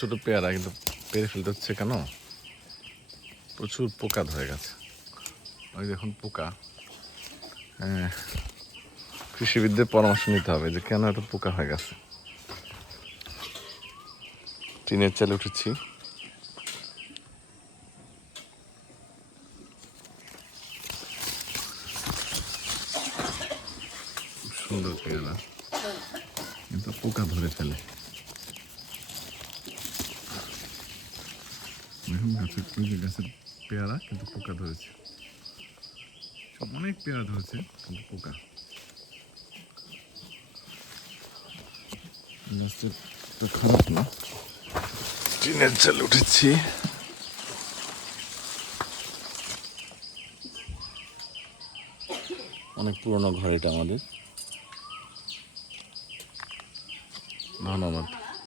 ছোট পেয়ারা, কিন্তু পেরে ফেলতে হচ্ছে কেন? প্রচুর পোকা ধরে গেছে। ওই দেখুন পোকা। হ্যাঁ, কৃষিবিদদের পরামর্শ নিতে হবে যে কেন এত পোকা হয়ে গেছে। টিনের চালে উঠেছি। খুব সুন্দর পেয়ারা, কিন্তু পোকা ধরে ফেলে। দেখুন গাছের, ওই যে গাছের পেয়ারা, কিন্তু পোকা ধরেছে। অনেক পেয়ারা ধরেছে, কিন্তু পোকা। গাছটা তো খারাপ না। টিনের চালে উঠেছি। অনেক পুরনো ঘর এটা আমাদের। ধন্যবাদ।